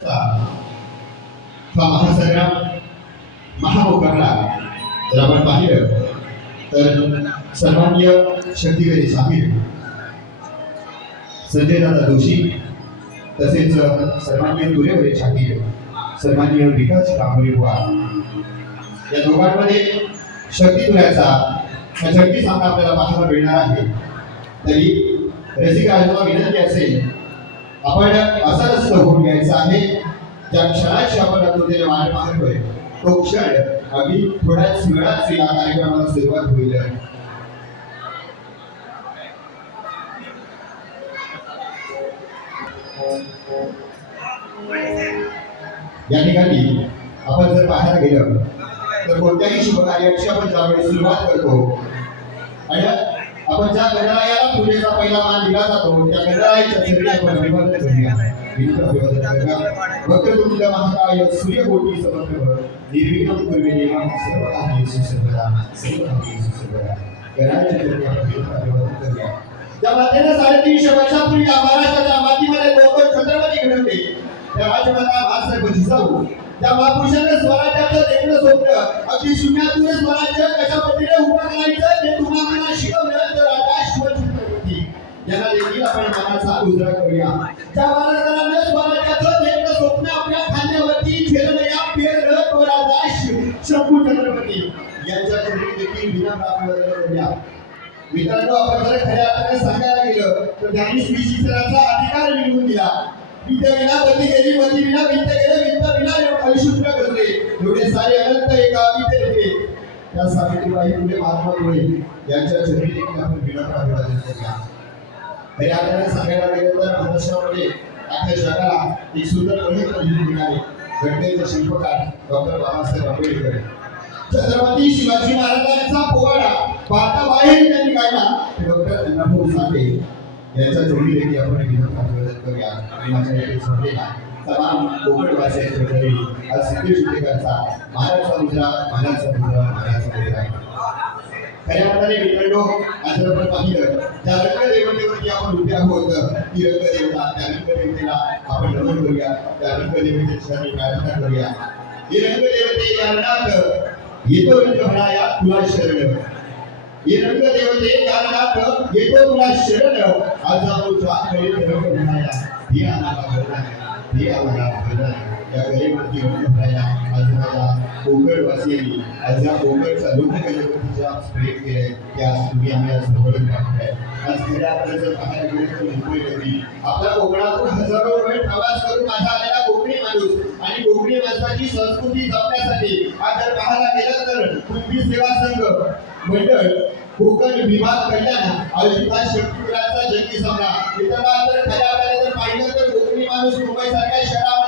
हा महासंग्राम महामोकांना जर आपण पाहिलं तर सन्मान्य शक्तिवेदी सामील संजय जोशी तसेच सन्मान्य तुरेवरे छातीर सन्मान्य विकास कांबळे बुवा. या दोघांमध्ये शक्ती तुऱ्याचा हा शक्ती सामना आपल्याला पाहायला मिळणार आहे. तरी रसिकांना विनंती असेल आपण असा रस्त होऊन घ्यायचा आहे. ज्या क्षणाची आपण आतुरतेने वाट पाहतोय. तो क्षण अगदी थोड्याच वेळाच या कार्यक्रमाला सुरुवात होईल. या ठिकाणी आपण जर पाहायला गेलं तर कोणत्याही शुभ कार्याची आपण ज्यावेळी सुरुवात करतो आणि आपण ज्या गणरायाला पूजेचा पहिला मान दिला जातो त्या गणरायाच्या चरणी आपण अभिवादन करूया. विनम्र अभिवादन महाकाय सूर्यकोटी समप्रभ निर्विघ्न पूर्वी देवा सर्व सर्व गणरायाच्या चरणी आपण करूया. साडेतीनशे वर्षापूर्वी या महाराष्ट्राच्या मातीमध्ये दोन छत्रपती त्या राजमाता महासाहेब जिजाऊ त्या महापुरुषांना स्वराज्याचं देखणं स्वप्न अगदी शून्यातून स्वराज्य कशा पद्धतीने उभं करायचं उजळा करूया. त्या महाराजांना स्वराज्याचं देखणं स्वप्न आपल्या खांद्यावरती झेललं या पेरलं तो राजा शंभू छत्रपती. यांच्या चरणी देखील विना प्राप्त करूया. मित्रांनो आपण जर खऱ्या अर्थाने सांगायला गेलं तर त्यांनी स्त्री शिक्षणाचा अधिकार मिळवून दिला. विद्या विना गती गेली पती विना विद्या गेले विद्या विना अविशुद्ध करले एवढे सारे अनंत एका विद्या येते त्या सावित्रीबाई फुले महात्मा फुले यांच्या चरणी देखील आपण विना प्राप्त करूया. खऱ्या अर्थाने सांगायला गेलं तर महाराष्ट्रामध्ये अख्ख्या जगाला एक सुंदर गणित लिहून देणारे घटनेचे शिल्पकार डॉक्टर बाबासाहेब आंबेडकर. छत्रपती शिवाजी महाराजांचा पोवाडा भारताबाहेर त्यांनी डॉक्टर अण्णाभाऊ साठे जोडी देखील आपण विनंती करूया. आणि माझ्या तमाम कोकण भाषेचे आज सिद्धेश खऱ्या अर्थाने मित्रांनो आज आपण पाहिलं त्या रंगदेवतेवरती आपण उभे आहोत. ती रंगदेवता त्या रंगदेवतेला आपण नमन करूया. त्या रंगदेवतेच्या ठिकाणी प्रार्थना करूया. ही रंगदेवते या रंगात येतो रंग म्हणाया तुला शरण. हे रंग देवते कारणात येतो तुला शरण. आज आपण जो आकडे रंग म्हणाया हे आम्हाला भरणाया हे आम्हाला भरणाया या गरीबवरती आज माझ्या आज या कोकणचा प्रेम केलंय तुम्ही आम्हाला आज खऱ्या आपण जर पाहायला तर आपल्या कोकणातून हजारो प्रवास करून माझा आलेला कोकणी माणूस आणि कोकणी माणसाची संस्कृती जपण्यासाठी आज जर पाहायला गेलं तर कुणबी सेवा संघ मंडळ कोकण विभाग कल्याण अजिता शक्तीपुराचा जंगी सम्राट. मित्रांनो जर खऱ्या जर पाहिलं तर कोकणी माणूस मुंबई सारख्या शहरामध्ये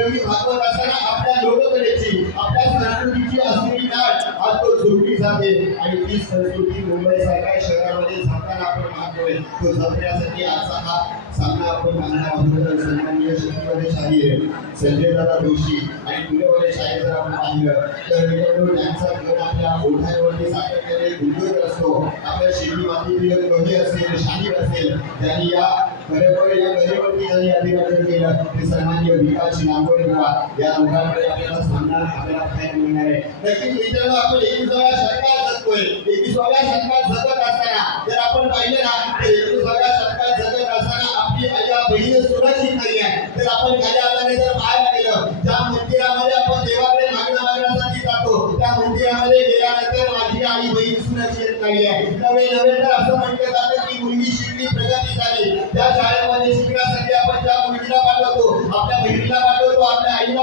आणि भागवत असताना आपल्या लोककलेची आपल्या संस्कृतीची असलेली नाट आज तो झोपली जाते. आणि ती संस्कृती मुंबई सारख्या शहरामध्ये जपताना आपण पाहतोय. तो जपण्यासाठी आजचा हा सामना आपण मानणार आहोत. सन्माननीय शक्तीवाले शाहीर संजय दादा जोशी आणि फुलेवाले शाहीर जर आपण पाहिलं तर मित्रांनो त्यांचा घर आपल्या ओठांवरती सातत्याने गुंतवत असतो. आपल्या शेती मातीतील कवी असेल शाहीर असेल त्यांनी या खरेखर या केलं ते विकास बुवा या दोघांकडे आपल्याला सामना आपल्याला पाहायला मिळणार आहे. नक्कीच मित्रांनो आपण एकविसाव्या शतकात जगतोय. एकविसाव्या शतकात जगत असताना जर आपण पाहिलं ना तर एकविसाव्या शतकात जगत असताना आपली आया आहे. तर आपण खाली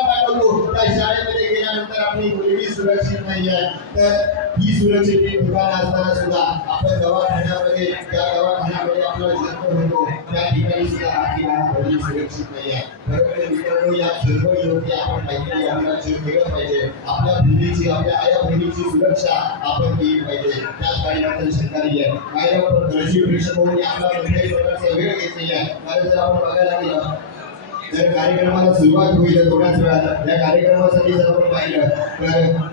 आपल्या त्या शाळेमध्ये गेल्यानंतर आपली मुलगी सुरक्षित नाही आहे तर ही सुरक्षित ठिकाण असताना सुद्धा आपण दवाखान्यामध्ये त्या दवाखान्यामध्ये आपला जन्म होतो. त्या ठिकाणी सुद्धा आपली लहान मुलगी सुरक्षित नाही आहे खरोखर मित्रांनो या सर्व योग्य आपण काहीतरी आपल्याला केलं पाहिजे. आपल्या बहिणीची आपल्या आया बहिणीची सुरक्षा आपण केली पाहिजे. त्याच कारणातून सरकारी आहे काही आपण गरजी वृक्ष होऊन आपला कुठल्याही प्रकारचा वेळ घेतलेली आहे. कारण जर आपण बघायला गेलं तर कार्यक्रमाला सुरुवात होईल थोड्याच वेळात या कार्यक्रमासाठी जर आपण पाहिलं तर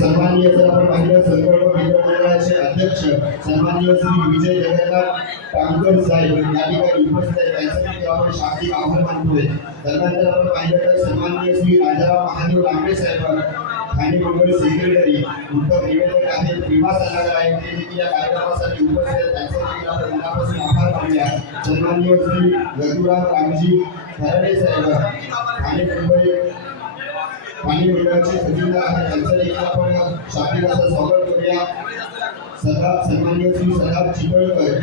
सन्माननीय जर आपण पाहिलं संकल्प मित्र मंडळाचे अध्यक्ष सन्माननीय श्री विजय जगन्नाथ टांकर साहेब या ठिकाणी उपस्थित आहेत. त्यांच्यासाठी आपण शाब्दिक आभार मानतोय. दरम्यान जर आपण पाहिलं तर सन्माननीय श्री राजाराम महादेव लांबे साहेब आणि मंडळ सेक्रेटरी उत्तर निवेदक आहेत विमा सल्लागार आहेत ते देखील या कार्यक्रमासाठी उपस्थित त्यांचे देखील आपण मनापासून आभार मानूया. सन्माननीय श्री रघुराम रामजी खराडे साहेब आणि मुंबई पाणी मंडळाचे सचिव आहेत. त्यांचं देखील आपण शाब्दिक असं स्वागत करूया. सदा सन्माननीय श्री सदा चिपळकर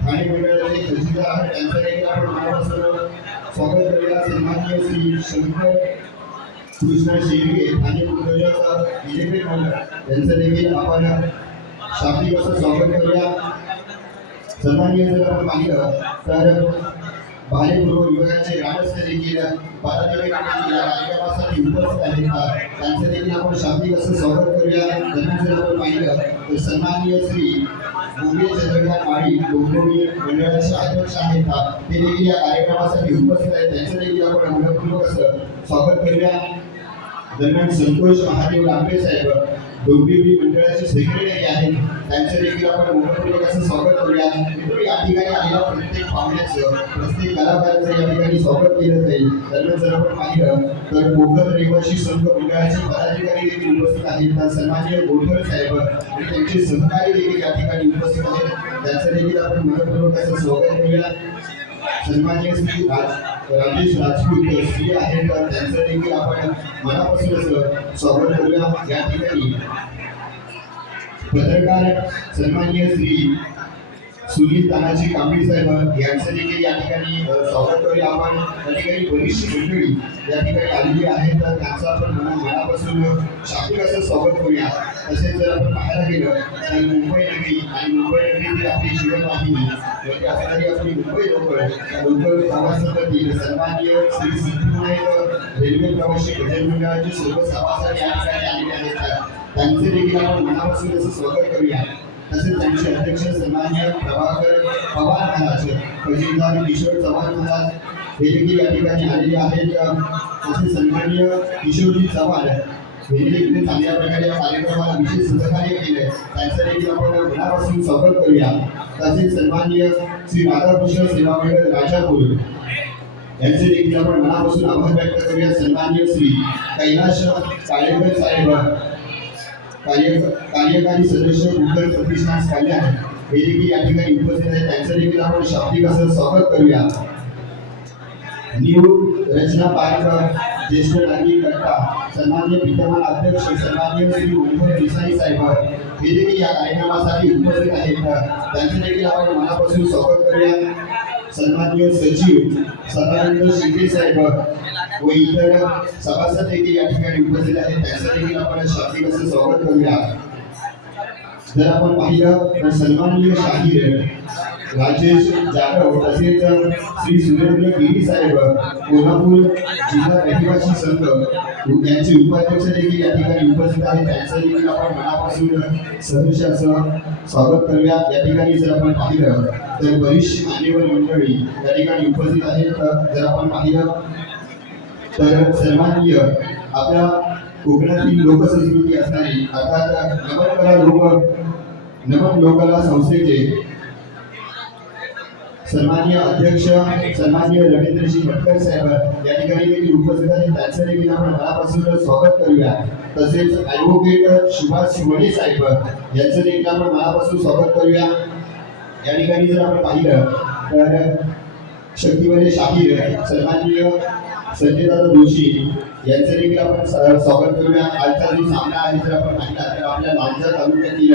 ठाणे मंडळाचे सचिव आहेत. त्यांचं देखील आपण मनापासून स्वागत करूया. सन्माननीय श्री शंकर कृष्ण शेळके आणि उद्योजक इलेक्ट्रिक मंडळ यांचं देखील आपण शाब्दिक असं स्वागत करूया. सन्माननीय जर आपण पाहिलं तर भालेपूर्व विभागाचे ग्रामस्थ देखील कार्यक्रमासाठी उपस्थित आहेत. त्यांचं देखील आपण शाब्दिक असं स्वागत करूया. दरम्यान जर आपण पाहिलं तर सन्माननीय श्री मुंबई चंद्रकांत माळी डोंबिवली मंडळाचे अध्यक्ष आहेत. ते देखील या कार्यक्रमासाठी उपस्थित आहेत. त्यांचं देखील आपण मनपूर्वक असं स्वागत करूया. दरम्यान संतोष महादेव लांबे साहेब डोंबिवली मंडळाचे सेक्रेटरी आहेत. त्यांचं देखील आपण मनपूर्वक असं स्वागत करूया. मित्र या ठिकाणी आलेला प्रत्येक पाहुण्याचं प्रत्येक कलाकाराचं या ठिकाणी स्वागत केलं जाईल. दरम्यान जर आपण पाहिलं तर कोकण रहिवासी संघ मंडळाचे पदाधिकारी देखील उपस्थित आहेत. तर सन्माननीय गोलकर साहेब आणि त्यांचे सहकारी देखील या ठिकाणी उपस्थित आहेत. त्यांचं देखील आपण मनपूर्वक असं स्वागत करूया. सन्माननीय श्री राज राजेश राजपूत श्री आहेत त्यांचं देखील आपण मनापासून असं स्वागत करूया. या ठिकाणी पत्रकार सन्मान्य श्री सुनील तानाजी कांबळी साहेब यांचं देखील या ठिकाणी स्वागत करूया आपण त्या ठिकाणी बरीचशी मंडळी या ठिकाणी आलेली आहेत. तर त्यांचं आपण मना- मनापासून शाब्दिक असं स्वागत करूया. तसेच जर आपण पाहायला गेलं तर मुंबई नगरी आणि मुंबई नगरीतील आपली जीवनवाहिनी म्हणजे असणारी आपली मुंबई लोकल लोकल प्रवासासाठी सन्माननीय श्री सिद्धिविनायक रेल्वे प्रवासी गजल मंडळाचे सर्व सभासद या ठिकाणी आलेले आहेत. त्यांचे देखील आपण मनापासून असं स्वागत करूया. तसेच त्यांचे अध्यक्ष सन्मान्य प्रभाकर पवार महाराज खजिनदार किशोर चव्हाण महाराज हे देखील या ठिकाणी आलेले आहेत. तसेच सन्मान्य किशोरजी चव्हाण हे देखील चांगल्या प्रकारे या कार्यक्रमाला विशेष सहकार्य केले त्यांचं देखील आपण मनापासून स्वागत करूया. तसेच सन्मान्य श्री राधाकृष्ण सेवा मंडळ राजापूर यांचे देखील आपण मनापासून आभार व्यक्त करूया. सन्मान्य श्री कैलाश काळेकर साहेब कार्य कार्यकारी सदस्य उत्तर प्रतिष्ठान कल्याण हे देखील या ठिकाणी उपस्थित आहेत त्यांचं देखील आपण शाब्दिक असं स्वागत करूया. न्यू रचना पारकर ज्येष्ठ नागरिक कट्टा सन्मान्य विद्यमान अध्यक्ष सन्मान्य श्री मनोहर देसाई साहेब हे देखील या कार्यक्रमासाठी उपस्थित आहेत. त्यांचे देखील आपण मनापासून स्वागत करूया. सन्मान्य सचिव सदानंद शिंदे साहेब व इतर सभासद देखील या ठिकाणी उपस्थित आहेत. त्यांचं देखील आपण शाब्दिक असं स्वागत करूया. जर आपण पाहिलं तर सन्माननीय शाहीर राजेश जाधव तसेच श्री सुरेंद्र गिरी साहेब कोल्हापूर जिल्हा रहिवासी संघ यांचे उपाध्यक्ष देखील या ठिकाणी उपस्थित आहेत. त्यांचं देखील आपण मनापासून सहर्ष असं स्वागत करूया. या ठिकाणी जर आपण पाहिलं तर बरीचशी मान्यवर मंडळी या ठिकाणी उपस्थित आहेत. जर आपण पाहिलं तर सर्वांनी आपल्या कोकणातील लोकसंस्कृती असणारी अर्थात नवकला लोक नवन लोकला संस्थेचे सन्मान्य अध्यक्ष सन्मान्य रवींद्रजी भटकर साहेब या ठिकाणी देखील उपस्थित आहेत त्यांचं देखील आपण मनापासून स्वागत करूया. तसेच ॲडव्होकेट सुभाष शिवणे साहेब यांचं देखील आपण मनापासून स्वागत करूया. या ठिकाणी जर आपण पाहिलं तर शक्तिवले शाहीर सन्माननीय संजयदादा जोशी यांचं देखील आपण स्वागत करूया. आजचा जो सामना आहे जर आपण पाहिला तर आपल्या लांजा तालुक्यातील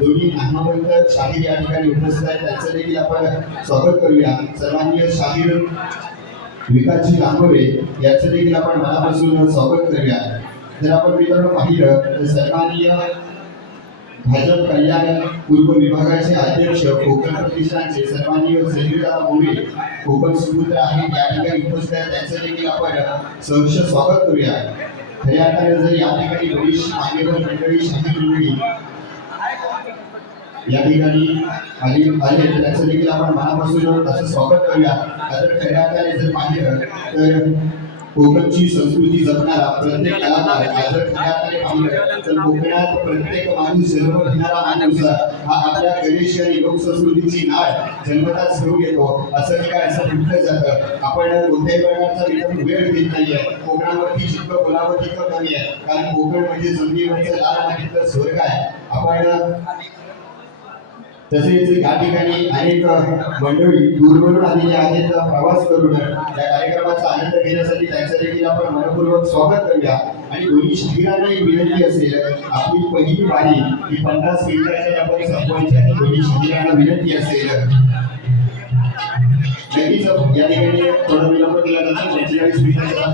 दोन्ही नामवंत शाहीर या ठिकाणी उपस्थित आहेत. त्यांचं देखील आपण स्वागत करूया. सन्माननीय शाहीर विकासजी लांबोरे यांचं देखील आपण मनापासून स्वागत करूया. जर आपण मित्रांनो पाहिलं तर सन्माननीय भाजप कल्याण पूर्व विभागाचे अध्यक्ष कोकण प्रतिष्ठानचे सन्माननीय संजीवदा मोरे कोकण सुपुत्र आहे. या ठिकाणी उपस्थित आहेत. त्यांचं देखील आपण सहर्ष स्वागत करूया. खऱ्या अर्थाने जर या ठिकाणी बरीचशी मान्यवर मंडळी शाही मंडळी या ठिकाणी आली आले त्याचं देखील आपण मनापासून असं स्वागत करूया. आता खऱ्या अर्थाने जर पाहिलं तर कोकणची संस्कृती जपणारा प्रत्येक कलाकार आदर खाण्याकडे पाहिलं तर कोकणात प्रत्येक माणूस जन्म घेणारा माणूस हा आपल्या गणेश आणि लोकसंस्कृतीची नाळ जन्मताच घेऊन येतो. असं काय असं म्हटलं जातं. आपण कोणत्याही प्रकारचा इथं वेळ देत नाहीये कोकणावरती जितकं बोलावं तितकं कमी आहे. कारण कोकण म्हणजे जमिनीवरचं लाल मातीतलं स्वर्ग आहे. आपण तसेच या ठिकाणी अनेक मंडळी दूरवरून आलेले आहेत प्रवास करून या कार्यक्रमाचा आनंद घेण्यासाठी त्यांचं देखील आपण मनपूर्वक स्वागत करूया. आणि दोन्ही शिबिरांना एक विनंती असेल आपली पहिली पाणी ही पन्नास मिनिटाच्या आपण संपवायची आणि दोन्ही शिबिरांना विनंती असेल. नक्कीच या ठिकाणी थोडं विलंब केला जातो. पंचेचाळीस मिनिटाच्या